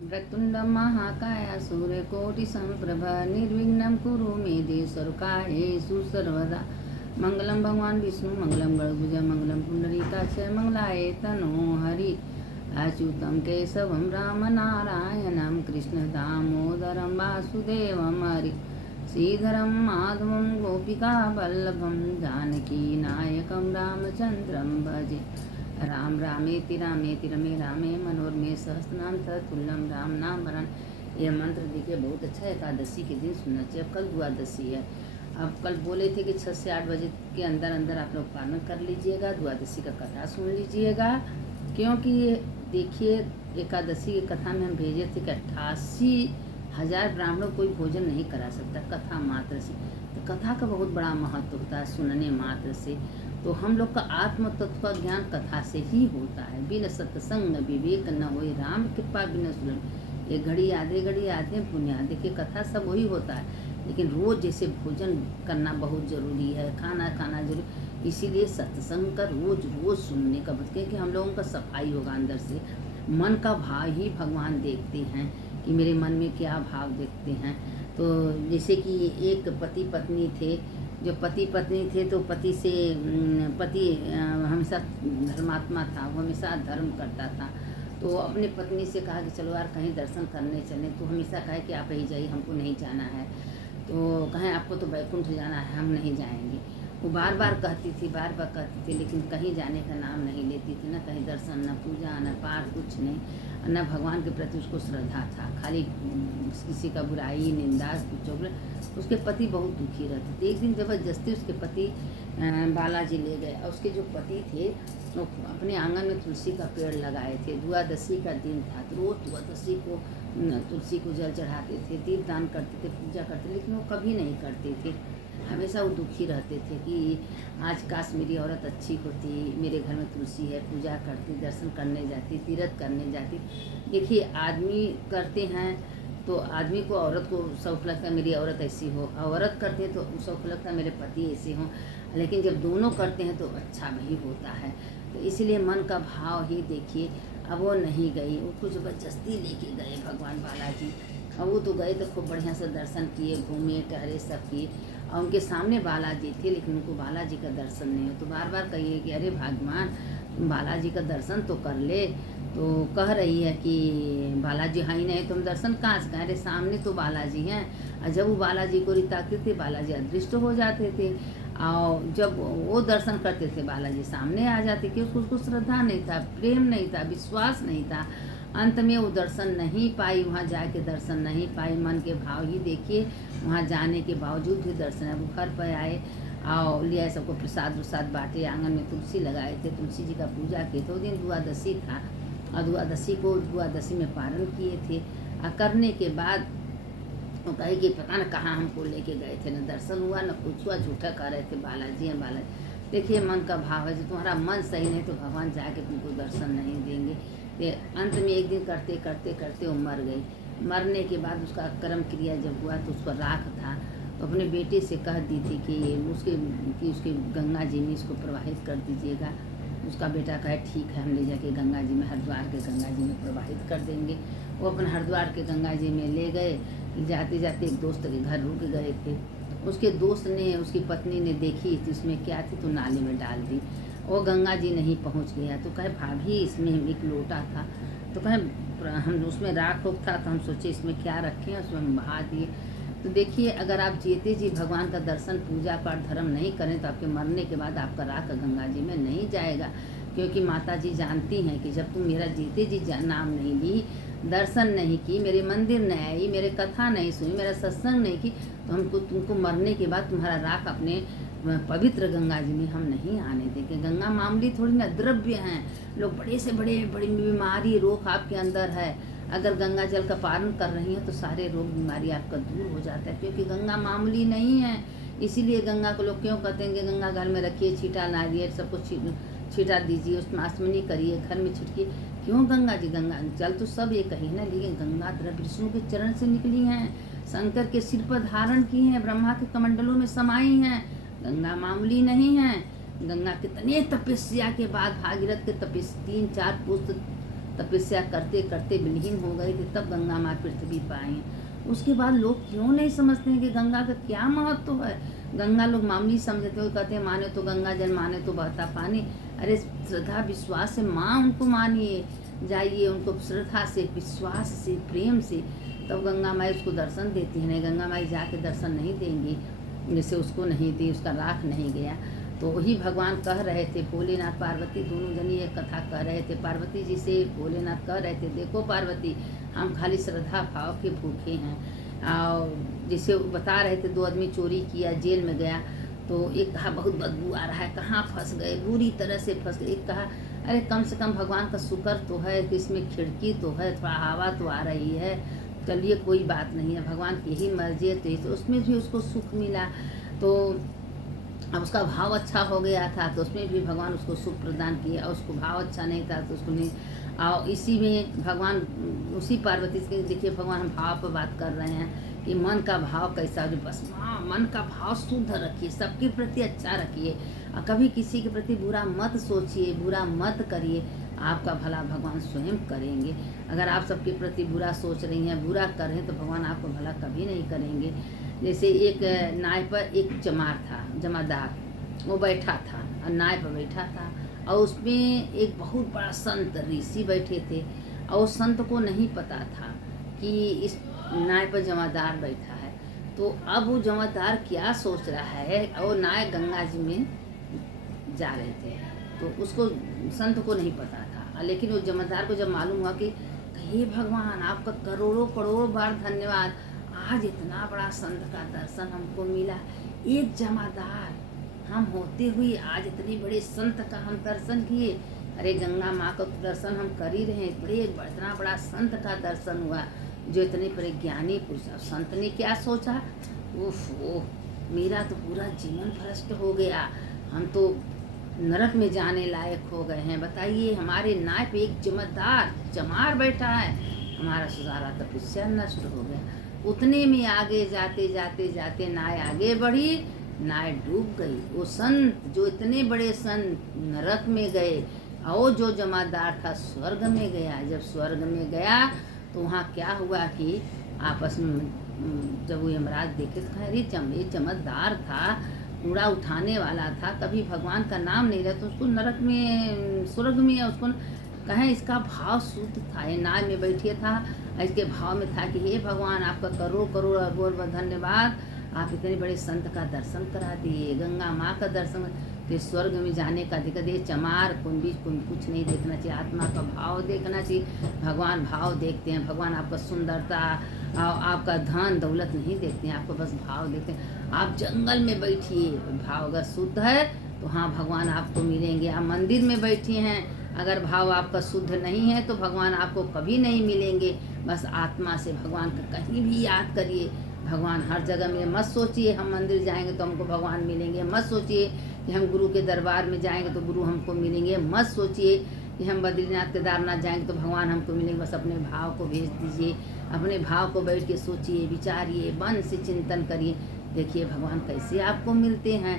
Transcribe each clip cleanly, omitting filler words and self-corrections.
वक्रतुण्डं महाकाय सूर्यकोटिसम्प्रभ निर्विघ्नं कुरु मे देव सर्वकार्येषु सर्वदा। मंगलम भगवान विष्णु मंगलम गणभुज मंगलम पुंडरीकाक्ष मंगलाय तनो हरि। अच्युतं केशवं राम नारायणं कृष्ण दामोदरं वासुदेवं हरि। श्रीधरं माधवं गोपिका वल्लभं जानकी नायकं रामचन्द्रं भजे। राम रामेति रामेति रमे रामे मनोरमे सहस्रनाम तत्तुल्यं राम नाम वरण। यह मंत्र देखिए बहुत अच्छा है, एकादशी के दिन सुनना चाहिए। अब कल द्वादशी है। अब कल बोले थे कि 6 से 8 बजे के अंदर अंदर आप लोग पालन कर लीजिएगा, द्वादशी का कथा सुन लीजिएगा। क्योंकि देखिए एकादशी की कथा में हम भेजे थे कि 88,000 ब्राह्मणों कोई भोजन नहीं करा सकता कथा मात्र से। तो कथा का बहुत बड़ा महत्व होता है सुनने मात्र से। तो हम लोग का आत्म तत्व का ज्ञान कथा से ही होता है। बिन सत्संग विवेक न होए राम कृपा बिन सुलभ। एक घड़ी आधे पुण्य। देखिए कथा सब वही होता है, लेकिन रोज जैसे भोजन करना बहुत जरूरी है, खाना खाना जरूरी। इसीलिए सत्संग का रोज रोज सुनने का मतलब कि हम लोगों का सफाई होगा अंदर से। मन का भाव ही भगवान देखते हैं कि मेरे मन में क्या भाव देखते हैं। तो जैसे कि एक पति पत्नी थे, जो पति पत्नी थे तो पति से पति हमेशा धर्मात्मा था, वो हमेशा धर्म करता था। तो अपनी पत्नी से कहा कि चलो यार कहीं दर्शन करने चलें। तो हमेशा कहे कि आप ही जाइए, हमको नहीं जाना है। तो कहें आपको तो बैकुंठ जाना है, हम नहीं जाएंगे। वो बार बार कहती थी, लेकिन कहीं जाने का नाम नहीं लेती थी। न कहीं दर्शन, न पूजा, न पाठ, कुछ नहीं। न भगवान के प्रति उसको श्रद्धा था, खाली किसी का बुराई निंदा चुगल। उसके पति बहुत दुखी रहते थे। एक दिन ज़बरदस्ती उसके पति बालाजी ले गए, और उसके जो पति थे वो अपने आंगन में तुलसी का पेड़ लगाए थे। द्वादशी का दिन था, तो रोज द्वादशी को तुलसी को जल चढ़ाते थे, दीप दान करते थे, पूजा करते, लेकिन वो कभी नहीं करते थे। हमेशा वो दुखी रहते थे कि आज काश मेरी औरत अच्छी होती, मेरे घर में तुलसी है, पूजा करती, दर्शन करने जाती, तीर्थ करने जाती। देखिए आदमी करते हैं तो आदमी को, औरत को शौक लगता है मेरी औरत ऐसी हो, औरत करते हैं तो शौक लगता है मेरे पति ऐसे हों। लेकिन जब दोनों करते हैं तो अच्छा भी होता है। तो इसलिए मन का भाव ही देखिए। अब वो नहीं गई, वो कुछ ज़बरदस्ती लेके गए भगवान बालाजी। और वो तो गए तो खूब बढ़िया से दर्शन किए, घूमे टहरे, सब किए। और उनके सामने बालाजी थे, लेकिन उनको बालाजी का दर्शन नहीं हो। तो बार बार कहिए कि अरे भगवान तुम बालाजी का दर्शन तो कर ले। तो कह रही है कि बालाजी हाँ ही नहीं, तुम दर्शन कहाँ से करें, अरे सामने तो बालाजी हैं। और जब वो बालाजी को ताकते थे, बालाजी अदृष्ट हो जाते थे। और जब वो दर्शन करते थे, बालाजी सामने आ जाते। कि उसको श्रद्धा नहीं था, प्रेम नहीं था, विश्वास नहीं था। अंत में वो दर्शन नहीं पाई, वहाँ जाके दर्शन नहीं पाई। मन के भाव ही देखिए, वहाँ जाने के बावजूद भी दर्शन है। वो घर पर आए और लिया सबको प्रसाद वसाद बांटे, आंगन में तुलसी लगाए थे, तुलसी जी का पूजा किए थे। वो दिन द्वादशी था, और द्वादशी में पारण किए थे। और करने के बाद वो कहे कि पता न कहाँ हमको लेके गए थे, न दर्शन हुआ न कुछ हुआ, झूठा कह रहे थे बालाजी हैं बालाजी। देखिए मन का भाव है, जो तुम्हारा मन सही नहीं तो भगवान जाके तुमको दर्शन नहीं देंगे। तो अंत में एक दिन करते करते करते वो मर गई। मरने के बाद उसका कर्म क्रिया जब हुआ तो उसका राख था। तो अपने बेटे से कह दी थी कि उसके गंगा जी में इसको प्रवाहित कर दीजिएगा। उसका बेटा कहे ठीक है, हम ले जाके गंगा जी में, हरिद्वार के गंगा जी में प्रवाहित कर देंगे। वो अपन हरिद्वार के गंगा जी में ले गए। जाते जाते एक दोस्त के घर रुक गए थे। उसके दोस्त ने, उसकी पत्नी ने देखी तो इसमें क्या थी, तो नाले में डाल दी। वो गंगा जी नहीं पहुंच गया। तो कहे भाभी इसमें एक लोटा था। तो कहे हम उसमें राख रोक था, तो हम सोचे इसमें क्या रखें, उसमें हम बहा दिए। तो देखिए अगर आप जीते जी भगवान का दर्शन पूजा पाठ धर्म नहीं करें तो आपके मरने के बाद आपका राख गंगा जी में नहीं जाएगा। क्योंकि माता जी जानती हैं कि जब तुम मेरा जीते जी नाम नहीं ली, दर्शन नहीं की, मेरे मंदिर नहीं आई, मेरे कथा नहीं सुनी, मेरा सत्संग नहीं की, तो तुमको मरने के बाद तुम्हारा राख अपने पवित्र गंगा जी में हम नहीं आने देंगे। गंगा मामूली थोड़ी ना द्रव्य हैं। लोग बड़ी बीमारी रोग आपके अंदर है, अगर गंगा जल का पारण कर रही हैं तो सारे रोग बीमारी आपका दूर हो जाता है। क्योंकि गंगा मामूली नहीं है। इसीलिए गंगा को लोग क्यों कहते हैं कि गंगा घर में रखिए, छीटा नारियल सब कुछ छिटा दीजिए, उसमें आसमनी करिए, घर में छिटकिए। क्यों गंगा जी, गंगा जल तो सब एक ही ना, लेकिन गंगा द्रव्य विष्णु के चरण से निकली हैं, शंकर के सिर पर धारण की हैं, ब्रह्मा के कमंडलों में समाई हैं। गंगा मामूली नहीं है। गंगा कितने तपस्या के बाद भागीरथ के 3-4 पुत्र तपस्या करते करते विलीन हो गए थे, तब गंगा माँ पृथ्वी पर आई हैं। उसके बाद लोग क्यों नहीं समझते हैं कि गंगा का क्या महत्व है। गंगा लोग मामूली समझते हो, कहते हैं माने तो गंगा जल, माने तो बहता पानी। अरे श्रद्धा विश्वास से माँ उनको मानिए, जाइए उनको श्रद्धा से, विश्वास से, प्रेम से, तब गंगा माई उसको दर्शन देती है। नहीं गंगा माई जाके दर्शन नहीं देंगी, जैसे उसको नहीं दी, उसका राख नहीं गया। तो वही भगवान कह रहे थे, भोलेनाथ पार्वती दोनों जनी एक कथा कह रहे थे। पार्वती जी से भोलेनाथ कह रहे थे, देखो पार्वती, हम खाली श्रद्धा भाव के भूखे हैं। और जैसे बता रहे थे, 2 आदमी चोरी किया, जेल में गया, तो एक कहा बहुत बदबू आ रहा है, कहाँ फंस गए, बुरी तरह से फंस गए। एक कहा अरे कम से कम भगवान का शुक्र तो है कि इसमें खिड़की तो है, थोड़ा हवा तो आ रही है, चलिए कोई बात नहीं है, भगवान की यही मर्जी है। तो उसमें भी उसको सुख मिला। तो अब उसका भाव अच्छा हो गया था, तो उसमें भी भगवान उसको सुख प्रदान किया। और उसको भाव अच्छा नहीं था तो उसको नहीं। और इसी में भगवान, उसी पार्वती से देखिए, भगवान हम भाव पर बात कर रहे हैं कि मन का भाव कैसा हो। बस मन का भाव शुद्ध रखिए, सबके प्रति अच्छा रखिए, और कभी किसी के प्रति बुरा मत सोचिए, बुरा मत करिए। आपका भला भगवान स्वयं करेंगे। अगर आप सबके प्रति बुरा सोच रही हैं, बुरा कर रहे हैं, तो भगवान आपको भला कभी नहीं करेंगे। जैसे एक नाव पर एक चमार था, जमादार, वो बैठा था और नाव पर बैठा था, और उसमें एक बहुत बड़ा संत ऋषि बैठे थे। और उस संत को नहीं पता था कि इस नाव पर जमादार बैठा है। तो अब वो जमादार क्या सोच रहा है, और नाव गंगा जी में जा रहे थे, तो उसको संत को नहीं पता था। लेकिन वो जमादार को जब मालूम हुआ कि हे भगवान, आपका करोड़ों करोड़ों बार धन्यवाद, आज इतना बड़ा संत का दर्शन हमको मिला। एक जमादार हम होते हुए आज इतने बड़े संत का हम दर्शन किए। अरे गंगा माँ का दर्शन हम कर ही रहे हैं, इतना बड़ा संत का दर्शन हुआ, जो इतने बड़े ज्ञानी पुरुष। संत ने क्या सोचा, ओह मेरा तो पूरा जीवन भ्रष्ट हो गया, हम तो नरक में जाने लायक हो गए हैं। बताइए, हमारे नाव पे एक जमादार चमार बैठा है, हमारा सारा तपस्या नष्ट हो गया। उतने में आगे जाते जाते जाते नाव आगे बढ़ी, नाव डूब गई। वो संत, जो इतने बड़े संत नरक में गए, और जो जमादार था स्वर्ग में गया। जब स्वर्ग में गया तो वहाँ क्या हुआ कि आपस में जब वो यमराज देखे तो खैर ये जमादार था, कूड़ा उठाने वाला था, कभी भगवान का नाम नहीं रहा, तो उसको नरक में, स्वर्ग में उसको कहें, इसका भाव शुद्ध था। ये नाव में बैठे था, इसके भाव में था कि हे भगवान, आपका करोड़ करोड़ अरबों धन्यवाद, आप इतने बड़े संत का दर्शन करा दिए, गंगा माँ का दर्शन। तो स्वर्ग में जाने का दिक्कत है। चमार कुंभी कुछ नहीं देखना चाहिए, आत्मा का भाव देखना चाहिए। भगवान भाव देखते हैं, भगवान आपका सुंदरता, आपका धन दौलत नहीं देखते हैं, आपको बस भाव देखते हैं। आप जंगल में बैठिए, भाव अगर शुद्ध है तो हाँ भगवान आपको मिलेंगे। आप मंदिर में बैठे हैं, अगर भाव आपका शुद्ध नहीं है तो भगवान आपको कभी नहीं मिलेंगे। बस आत्मा से भगवान को कहीं भी याद करिए। भगवान हर जगह में, मत सोचिए हम मंदिर जाएंगे तो हमको भगवान मिलेंगे, मत सोचिए कि हम गुरु के दरबार में जाएंगे तो गुरु हमको मिलेंगे, मत सोचिए कि हम बद्रीनाथ केदारनाथ जाएंगे तो भगवान हमको मिलेंगे। बस अपने भाव को भेज दीजिए, अपने भाव को बैठ के सोचिए, विचारिए, मन से चिंतन करिए, देखिए भगवान कैसे आपको मिलते हैं।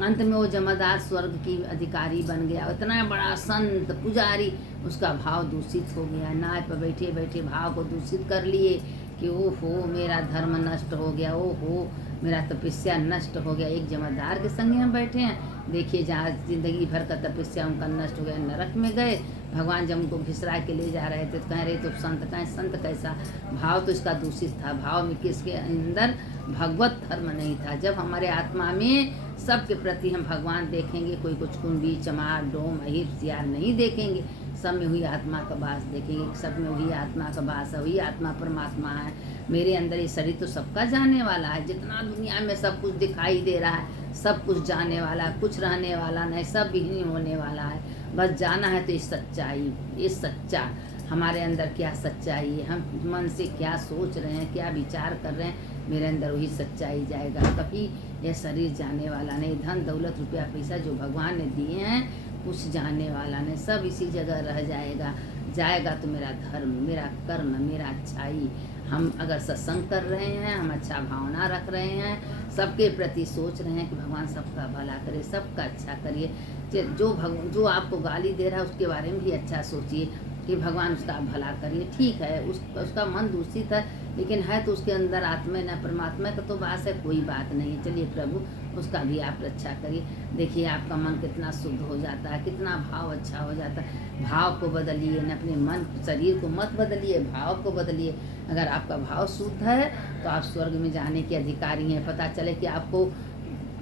अंत में वो जमादार स्वर्ग की अधिकारी बन गया, इतना बड़ा संत पुजारी, उसका भाव दूषित हो गया। नाव पर बैठे बैठे भाव को दूषित कर लिए कि ओहो मेरा धर्म नष्ट हो गया, ओहो मेरा तपस्या नष्ट हो गया। एक जमादार के संग हम बैठे हैं, देखिए जहाँ जिंदगी भर का तपस्या उनका नष्ट हो गया, नरक में गए। भगवान जब उनको घिसरा के ले जा रहे थे तो कह रहे तो संत का, संत कैसा, भाव तो इसका दूषित था। भाव में किसके अंदर भगवत धर्म नहीं था। जब हमारे आत्मा में सबके प्रति हम भगवान देखेंगे, कोई कुछ कुंभी चमार डोम अहिर सियार नहीं देखेंगे, सब में हुई आत्मा का वास देखेंगे, सब में हुई आत्मा का वास है, वही आत्मा परमात्मा है। मेरे अंदर ये शरीर तो सबका जाने वाला है, जितना दुनिया में सब कुछ दिखाई दे रहा है सब कुछ जाने वाला है, कुछ रहने वाला नहीं, सब विहीन होने वाला है। बस जाना है तो ये सच्चाई, ये सच्चा हमारे अंदर क्या सच्चाई है, हम मन से क्या सोच रहे हैं, क्या विचार कर रहे हैं, मेरे अंदर वही सच्चाई जाएगा। कभी यह शरीर जाने वाला नहीं, धन दौलत रुपया पैसा जो भगवान ने दिए हैं कुछ जाने वाला नहीं, सब इसी जगह रह जाएगा। जाएगा तो मेरा धर्म, मेरा कर्म, मेरा अच्छाई। हम अगर सत्संग कर रहे हैं, हम अच्छा भावना रख रहे हैं, सबके प्रति सोच रहे हैं कि भगवान सबका भला करे, सबका अच्छा करिए। जो आपको गाली दे रहा है उसके बारे में भी अच्छा सोचिए कि भगवान उसका आप भला करिए। ठीक है, उसका मन दूषित है, लेकिन है तो उसके अंदर आत्मा है, न परमात्मा का तो वास है, कोई बात नहीं है। चलिए प्रभु उसका भी आप रक्षा करिए। देखिए आपका मन कितना शुद्ध हो जाता है, कितना भाव अच्छा हो जाता है। भाव को बदलिए, न अपने मन शरीर को मत बदलिए, भाव को बदलिए। अगर आपका भाव शुद्ध है तो आप स्वर्ग में जाने के अधिकारी हैं। पता चले कि आपको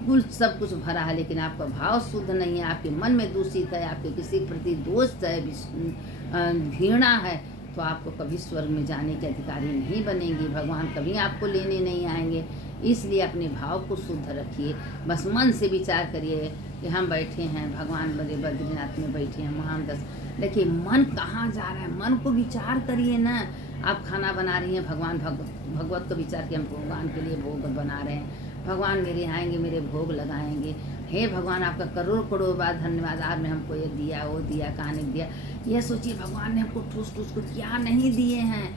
कुल सब कुछ भरा है, लेकिन आपका भाव शुद्ध नहीं है, आपके मन में दूषित है, आपके किसी के प्रति दोष है, घृणा है, तो आपको कभी स्वर्ग में जाने के अधिकारी नहीं बनेंगे। भगवान कभी आपको लेने नहीं आएंगे। इसलिए अपने भाव को शुद्ध रखिए। बस मन से विचार करिए कि हम बैठे हैं, भगवान बड़े बद्रीनाथ में बैठे हैं, महान दस। देखिए मन कहाँ जा रहा है, मन को विचार करिए ना। आप खाना बना रही हैं, भगवान भगवत को विचार के हम भगवान के लिए भोग बना रहे हैं। भगवान मेरे आएंगे, मेरे भोग लगाएंगे। हे भगवान आपका करोड़ करोड़ बार धन्यवाद, आज में हमको ये दिया, वो दिया, कहानी दिया। ये सोचिए भगवान ने हमको ठूस ठूस को क्या नहीं दिए हैं।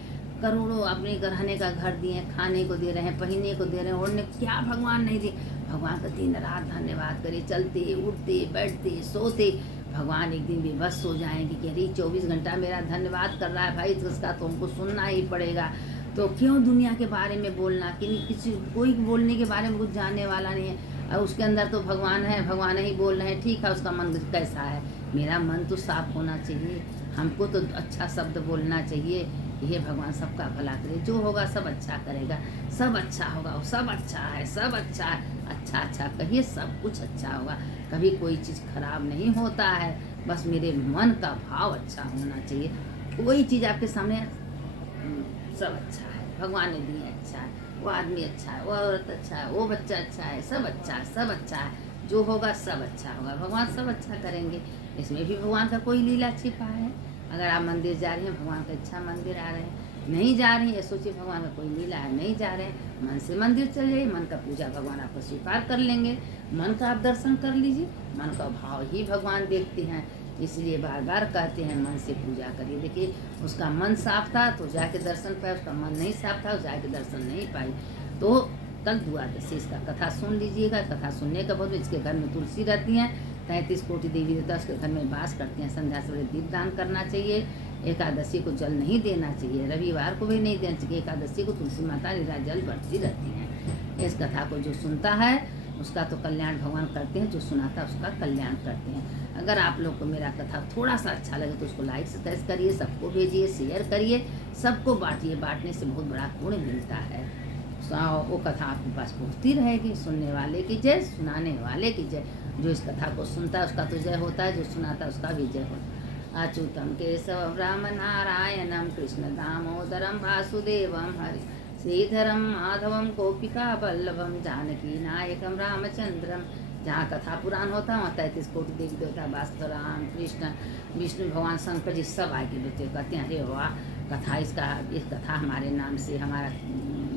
करोड़ों अपने रहने का घर दिए, खाने को दे रहे हैं, पहनने को दे रहे हैं, ओढ़ने क्या भगवान नहीं दिए। भगवान का दिन रात धन्यवाद करिए। चलते उठते बैठते सोते भगवान एक दिन बेबस हो जाएंगे कि अरे 24 घंटा मेरा धन्यवाद कर रहा है भाई, तो उसका तो हमको सुनना ही पड़ेगा। तो क्यों दुनिया के बारे में बोलना, कि किसी कोई बोलने के बारे में कुछ जानने वाला नहीं है। और उसके अंदर तो भगवान है, भगवान ही बोल रहे हैं। ठीक है, उसका मन कैसा है। मेरा मन तो साफ होना चाहिए, हमको तो अच्छा शब्द बोलना चाहिए। ये भगवान सबका भला करे, जो होगा सब अच्छा करेगा, सब अच्छा होगा, सब अच्छा है, सब अच्छा है। अच्छा अच्छा कहिए, सब कुछ अच्छा होगा। कभी कोई चीज़ खराब नहीं होता है, बस मेरे मन का भाव अच्छा होना चाहिए। कोई चीज़ आपके सामने सब अच्छा है, भगवान ने दिए अच्छा है, वो आदमी अच्छा है, वो औरत अच्छा है, वो बच्चा अच्छा है, सब अच्छा है, सब अच्छा है। जो होगा सब अच्छा होगा, भगवान सब अच्छा करेंगे। इसमें भी भगवान का कोई लीला छिपा है। अगर आप मंदिर जा रहे हैं, भगवान का अच्छा मंदिर आ रहे हैं, नहीं जा रही है, सोचिए भगवान का कोई लीला है, नहीं जा रहे हैं, मन से मंदिर चल जाइए, मन का पूजा भगवान आपको स्वीकार कर लेंगे। मन का आप दर्शन कर लीजिए, मन का भाव ही भगवान देखते हैं। इसलिए बार बार कहते हैं मन से पूजा करिए। देखिए उसका मन साफ था तो जाके दर्शन पाए, उसका मन नहीं साफ था, जाके दर्शन नहीं पाई। तो कल द्वादशी इसका कथा सुन लीजिएगा। कथा सुनने के बाद इसके घर में तुलसी रहती हैं, 33 कोटि देवी देवता उसके घर में वास करती हैं। संध्या सवेरे दीप दान करना चाहिए। एकादशी को जल नहीं देना चाहिए, रविवार को भी नहीं देना चाहिए। एकादशी को तुलसी माता जल बढ़ती रहती हैं। इस कथा को जो सुनता है उसका तो कल्याण भगवान करते हैं, जो सुनाता है उसका कल्याण करते हैं। अगर आप लोग को मेरा कथा थोड़ा सा अच्छा लगे तो उसको लाइक सब्सक्राइब करिए, सबको भेजिए, शेयर करिए, सबको बांटिए। बांटने से बहुत बड़ा पुण्य मिलता है। वो कथा आपके पास पहुँचती रहेगी। सुनने वाले की जय, सुनाने वाले की जय। जो इस कथा को सुनता है उसका तो जय होता है, जो सुनाता है उसका भी जय होता है। अच्युतम केशव राम नारायणम कृष्ण दामोदरम वासुदेवम हरि श्रीधरम माधवम गोपिका वल्लभम जानकी नायकम रामचंद्रम। जहाँ कथा पुराण होता है वहाँ 33 कोटि देवी देवता भास्कर राम कृष्ण विष्णु भगवान शंकर जी सब आके बेटे कहते हैं अरे वाह कथा इस कथा हमारे नाम से हमारा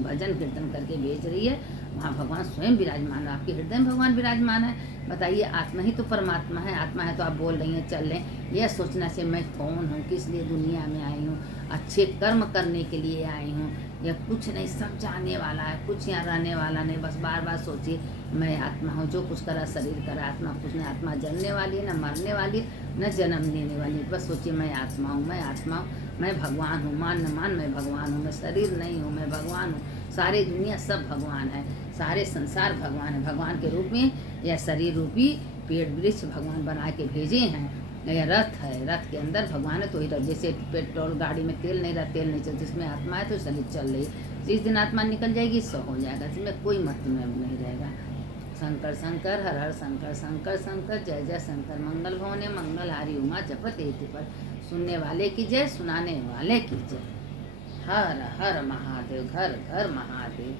भजन कीर्तन करके भेज रही है। वहाँ भगवान स्वयं विराजमान है, आपके हृदय में भगवान विराजमान है। बताइए आत्मा ही तो परमात्मा है। आत्मा है तो आप बोल रही हैं, चल रहे हैं। यह सोचना से मैं कौन हूँ, किस लिए दुनिया में आई हूँ, अच्छे कर्म करने के लिए आई हूँ। यह कुछ नहीं, सब जाने वाला है, कुछ यहाँ रहने वाला नहीं। बस बार बार सोचिए मैं आत्मा हूँ, जो कुछ करा शरीर करा, आत्मा कुछ नहीं। आत्मा जलने वाली है, न मरने वाली है, न जन्म लेने वाली है। बस सोचिए मैं आत्मा हूँ, मैं आत्मा हूँ, मैं भगवान हूँ। मान न मान मैं भगवान हूँ, मैं शरीर नहीं हूँ, मैं भगवान हूँ। सारी दुनिया सब भगवान है, सारे संसार भगवान है। भगवान के रूप में यह शरीर रूपी पेड़ वृक्ष भगवान बना के भेजे हैं। यह रथ है, रथ के अंदर भगवान है। तो ही जैसे पेट्रोल गाड़ी में तेल नहीं रहा, तेल नहीं चल, जिसमें आत्मा है तो शरीर चल रही। जिस दिन आत्मा निकल जाएगी सो हो जाएगा, जिसमें कोई मतलब नहीं रहेगा। शंकर शंकर हर हर शंकर शंकर शंकर जय जय शंकर। मंगल भवने मंगल हारी उमा जपत हेतु पर। सुनने वाले की जय, सुनाने वाले की जय। हर हर महादेव, घर घर महादेव।